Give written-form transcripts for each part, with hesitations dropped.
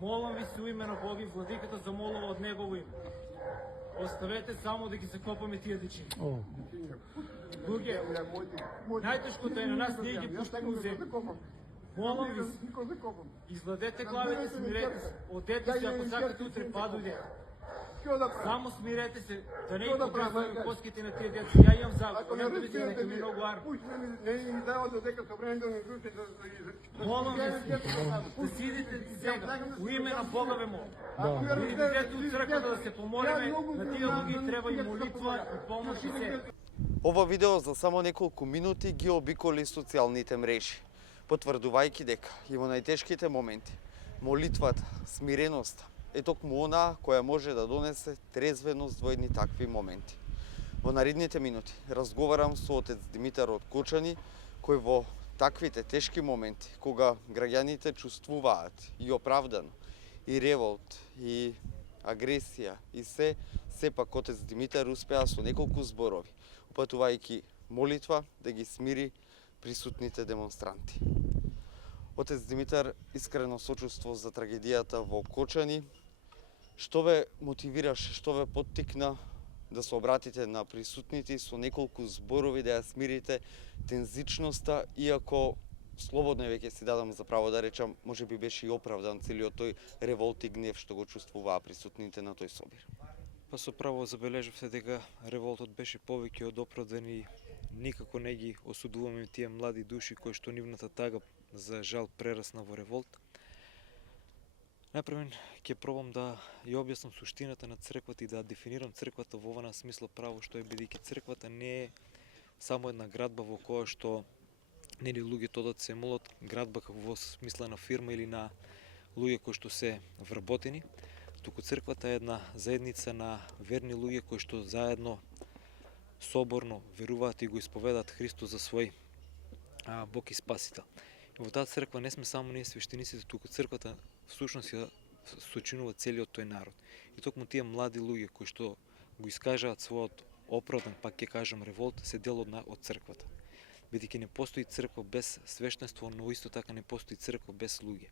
Молам ви се у име на Бога и владиката замолува од негово име. Оставете само да ги закопаме тие дечиња. Луѓе, најтешкото е на нас, ние ги пуштаме у земја. Молам ви се, изгладете главите, смирете се, одете се ако сакате утре падујде. Само смирете се, да не ги подрезуваме коските на тие деца. Ја имам загуба, не да ви се ми многу арми. Молам ви се, да си идете сега, у име на Бога ве молам. Да идете у црквата да се помолиме, на тие луѓе треба и молитва и помош и се. Ова видео за само неколку минути ги обиколи социјалните мрежи, потврдувајќи дека и во најтешките моменти молитвата, смиреноста е токму онаа која може да донесе трезвеност во едни такви моменти. Во наредните минути разговарам со отец Димитар од Кочани, кој во таквите тешки моменти, кога граѓаните чувствуваат и оправдано, и револт, и агресија, и сепак отец Димитар успеа со неколку зборови, упатувајќи молитва да ги смири присутните демонстранти. Отец Димитар, искрено сочувство за трагедијата во Кочани. Што ве мотивираше, што ве поттикна да се обратите на присутните и со неколку зборови да ја смирите тензичноста, иако слободно веќе си дадам за право да речам, може би беше и оправдан целиот тој револт и гнев што го чувствуваа присутните на тој собир? Па со право забележавте дека револтот беше повеќе од оправдан и никако не ги осудуваме тие млади души кои што нивната тага за жал прерасна во револт. Најпрвен ќе пробам да ја објаснам суштината на црквата и да дефинирам црквата во оваа смисла право што е, бидејќи црквата не е само една градба во која што нели луѓето одат се молат, градба како во смисла на фирма или на луѓе кои што се вработени, туку црквата е една заедница на верни луѓе кои што заедно соборно веруваат и го исповедаат Христос за свој Бог и Спасител. И во таа црква не сме само ние свештениците, туку црквата всушност ја сочинува целиот тој народ. И токму тие млади луѓе кои што го искажаат својот оправдан, пак ќе кажам, револт, се дел од црквата. Бидејќи не постои црква без свештенство, но исто така не постои црква без луѓе.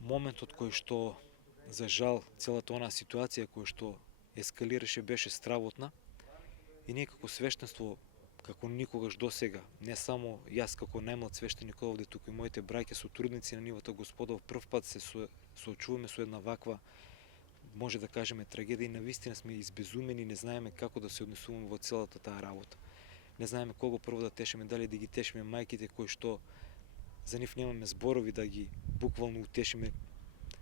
Моментот кој што, за жал, целата онаа ситуација која што ескалираше беше стравотна и ние како свештенство, како никогаш досега, не само јас како најмлад свештеник овде, туку и моите браќа сотрудници на нивото Господов, прв пат се соочуваме со една ваква, може да кажеме, трагедија и навистина сме избезумени, не знаеме како да се однесуваме во целата таа работа. Не знаеме кого прво да тешиме, дали да ги тешиме мајките кои што за нив немаме зборови да ги буквално утешиме,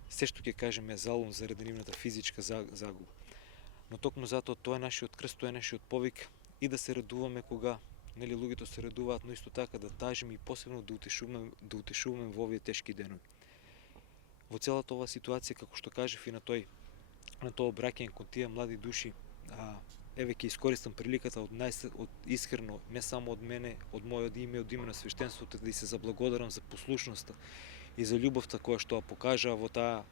се што ќе кажеме залом заради нивната физичка загуба. Но токму затоа тоа е нашиот крст, тоа е нашиот повик и да се радуваме кога нели луѓето се радуваат, но исто така да тажиме и посебно да утешуваме во овие тешки денови. Во целата оваа ситуација, како што кажав и на тоа обраќање кон тие млади души, еве ќе искористам приликата од искрено, не само од мене, од мојот име, од име на свештенството, да се заблагодарам за послушноста и за љубовта која што ја покажа во таа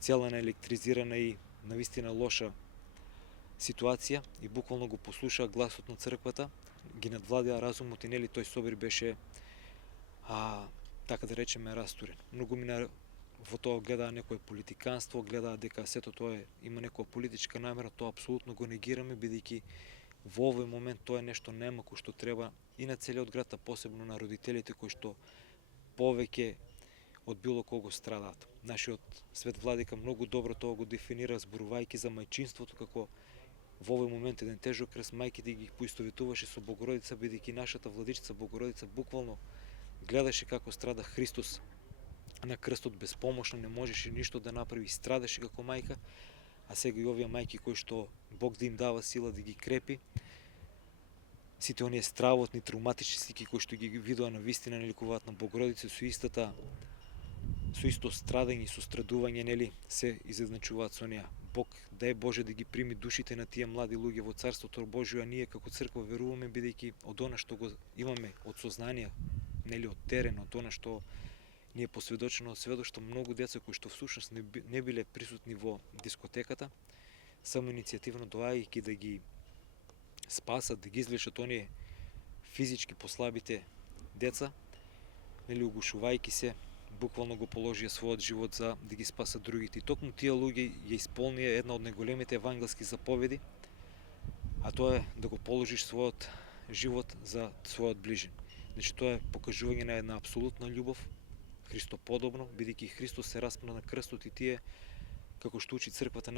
цела наелектризирана и навистина лоша ситуација и буквално го послушаа гласот на црквата, ги надвладеа разумот и нели тој собир беше така да речеме растурен. Многумина во тоа гледаа некое политиканство, гледаа дека сето тоа има некоја политичка намера, тоа апсолутно го негираме, бидејќи во овој момент тоа е нешто немако што треба и на целиот град, а посебно на родителите кои што повеќе од било кого страдаат. Нашиот свет владика многу добро тоа го дефинира, зборувајќи за мајчинството како во овој момент еден тежок крест, мајките ги поистоветуваше со Богородица, бидејќи нашата владичица Богородица буквално гледаше како страда Христос на крстот безпомошно, не можеше ништо да направи и страдаше како мајка, а сега и овие мајки кои што Бог да им дава сила да ги крепи, сите оние стравотни, травматични слики кои што ги видоа на вистина наликуваат на Богородица со исто страдање и сострадување, нели, се изедначуваат со неа. Бог, дај Боже да ги прими душите на тие млади луѓе во Царството Божјо, а ние како црква веруваме, бидејќи од она што го имаме од сознание, нели, од терен, од она што ни е посведочено од сведоштво, многу деца кои што всушност не биле присутни во дискотеката, само иницијативно доаѓајќи да ги спасат, да ги излечат оние физички послабите деца, нели, угушувајќи се, буквално го положија својот живот за да ги спасат другите. И токму тие луѓе ја исполнија една од најголемите евангелски заповеди, а тоа е да го положиш својот живот за својот ближен. Значи тоа е покажување на една апсолутна љубов, Христоподобно, бидејќи Христос се распна на крстот и тие, како што учи црквата,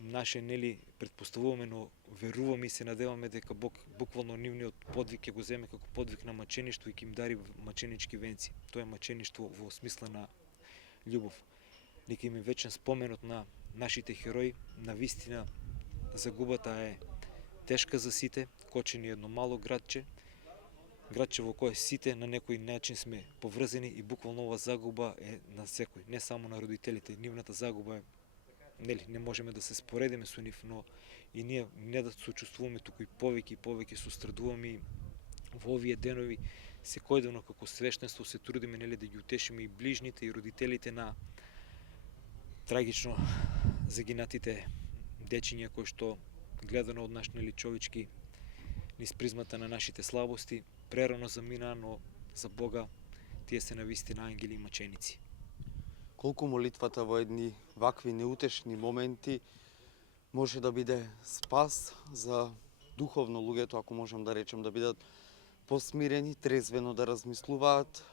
наше нели претпоставуваме, но веруваме и се надеваме дека Бог буквално нивниот подвиг ќе го земе како подвиг на мачеништво и ќе им дари маченички венци. Тоа е мачеништво во смисла на љубов. Нека им е вечен споменот на нашите херои. На вистина загубата е тешка за сите, Кочани е едно мало градче во кое сите на некој начин сме поврзани и буквално ова загуба е на секој, не само на родителите. Нивната загуба е, не можеме да се споредиме со нив, но и ние не да сочувствуваме, туку и повеќе сострадуваме и во овие денови секојдневно како свештенство се трудиме да ги утешиме и ближните и родителите на трагично загинатите дечиња кои што гледано од наш човечки низ призмата на нашите слабости прерано заминаа, но за Бога тие се навистина ангели и маченици. Колку молитвата во едни вакви неутешни моменти може да биде спас за духовно луѓето, ако можам да речем, да бидат посмирени, трезвено да размислуваат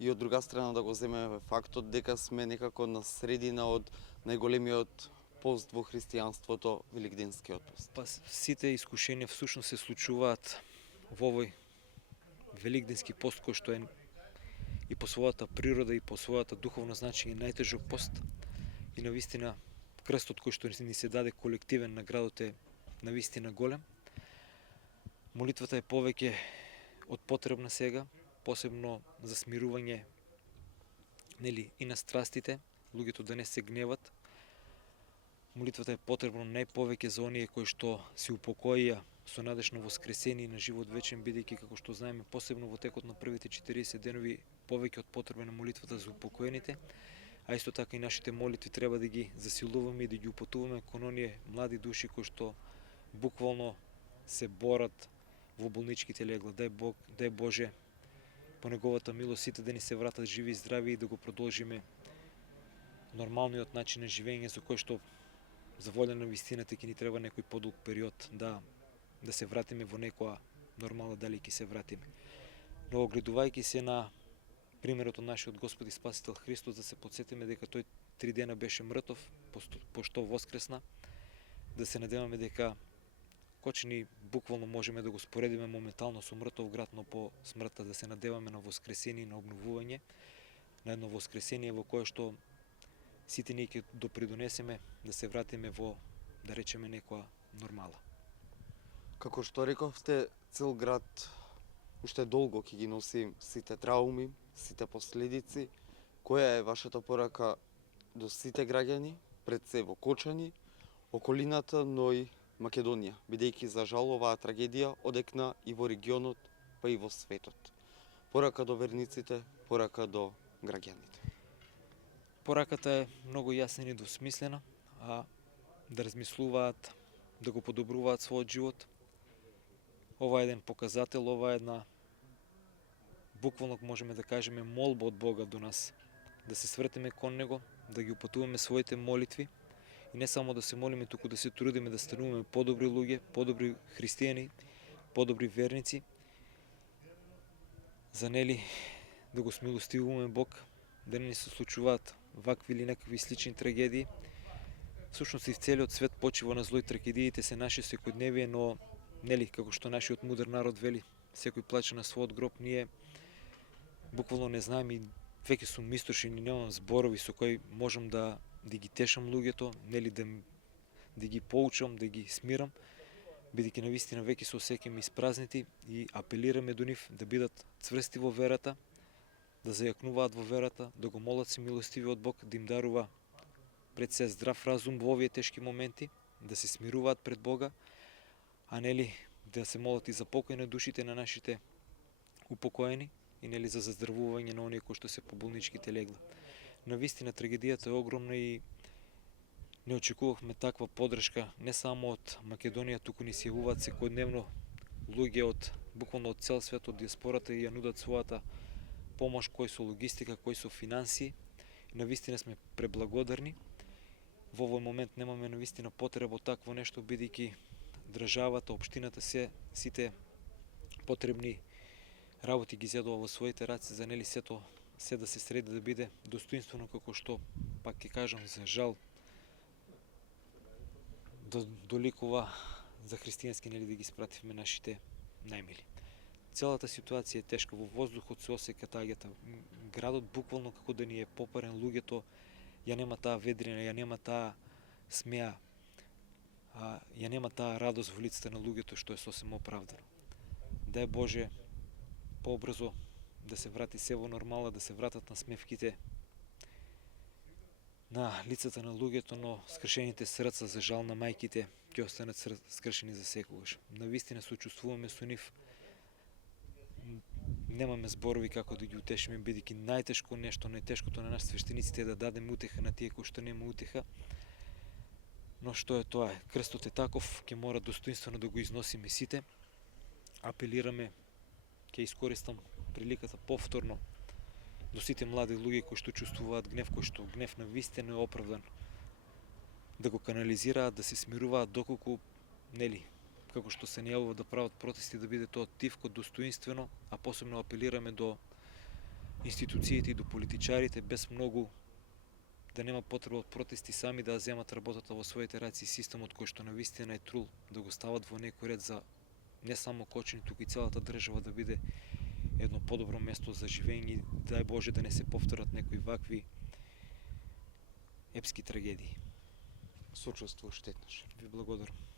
и од друга страна да го земеме фактот дека сме некако на средина од најголемиот пост во христијанството, Великденскиот пост. Па сите искушенија всушност се случуваат во овој Великденски пост, кој што е и по својата природа и по својата духовно значење најтежок пост. И навистина крстот кој што ни се даде колективен, наградот е навистина голем. Молитвата е повеќе од потребна сега, посебно за смирување и на страстите, луѓето да не се гневат. Молитвата е потребна најповеќе за оние кои што се упокоија со надеж на воскресение и на живот вечен, бидејќи како што знаеме посебно во текот на првите 40 денови повеќе од потребна на молитвата за упокоените, а исто така и нашите молитви треба да ги засилуваме и да ги упатуваме кон оние млади души кои што буквално се борат во болничките легла. Дај Боже по неговата милост сите да ни се вратат живи и здрави и да го продолжиме нормалниот начин на живење за кој што за волја на вистината ќе ни треба некој подолг период да се вратиме во некоја нормала, дали ќе се вратиме. Но огледувајќи се на примерот од нашиот Господ и Спасител Христос, да се подсетиме дека тој 3 дена беше мртов, пошто воскресна, да се надеваме дека Кочани буквално можеме да го споредиме моментално со мртов град, но по смртта да се надеваме на воскресение и на обновување, на едно воскресение во кое што сите ние ќе допридонесеме да се вратиме во, да речеме, некоја нормала. Како што рековте, цел град уште долго ќе ги носи сите трауми, сите последици. Која е вашата порака до сите граѓани, пред се во Кочани, околината, но и Македонија, бидејќи за жал оваа трагедија одекна и во регионот, па и во светот? Порака до верниците, порака до граѓаните. Пораката е многу јасна и недвосмислена, да размислуваат, да го подобруваат својот живот. Ова е еден показател, ова е една буквално можеме да кажеме молба од Бога до нас, да се свртиме кон Него, да ги упатуваме своите молитви и не само да се молиме, туку да се трудиме да стануваме подобри луѓе, подобри христијани, подобри верници, за да го смилостивуваме Бог, да не ни се случуваат вакви или некакви слични трагедии. Всушност и в целиот свет почива на зло и трагедиите се наше секојдневие, но како што нашиот мудар народ вели, секој плаче на својот гроб, ние буквално не знаеме и веќе сум истошен и немам зборови со кои можам да ги тешам луѓето, да ги поучам, да ги смирам, бидејќи навистина веќе се осеќаме испразнети и апелираме до нив да бидат цврсти во верата, да зајакнуваат во верата, да го молат се милостивиот Бог, да им дарува пред се здрав разум во овие тешки моменти, да се смируваат пред Бога, а да се молат и за покој на душите на нашите упокоени и за заздравување на оние кои што се по болничките легла. Навистина трагедијата е огромна и не очекувавме таква поддршка не само од Македонија, туку ни се јавуваат секојдневно луѓе буквално од цел свет, од диаспората и ја нудат својата помош, кој со логистика, кој со финансии. Навистина сме преблагодарни. Во овој момент немаме навистина потреба од такво нешто, бидејќи државата, општината, сите потребни работи ги зедува во своите раце, за нели сето се да се среди да биде достоинствено, како што, пак ќе кажам, за жал, доликува за христијански, нели, да ги спративме нашите најмили. Целата ситуација е тешка, во воздухот се осека тагата. Градот буквално како да ни е попарен, луѓето ја нема таа ведрина, ја нема таа смеа, ја нема таа радост во лицата на луѓето, што е сосем оправдано. Дај Боже побрзо да се врати се во нормала, да се вратат на смевките на лицата на луѓето, но скршените срца, за жал на мајките, ќе останат скршени за секогаш. Навистина сочувствуваме со нив. Немаме зборови како да ги утешиме, бидејќи најтешко нешто, најтешкото на нас свештениците е да дадеме утеха на тие кои што нема утеха. Но што е тоа? Крстот е таков, ќе мора достоинствено да го износиме сите. Апелираме, ќе искористам приликата повторно до сите млади луѓе кои што чувствуваат гнев, кои што гнев на вистина е оправдан, да го канализираат, да се смируваат доколку, нели, како што се најавува да прават протести, да биде тоа тивко, достоинствено, а посебно апелираме до институциите и до политичарите, без многу, да нема потреба од протести, сами да земат работата во своите раци, системот кој што навистина е трул, да го стават во некој ред за не само Кочани, туку и целата држава да биде едно подобро место за живење. Дај Боже да не се повторат некои вакви епски трагедии. Сочувствуваш, Тетнаш. Ви благодарам.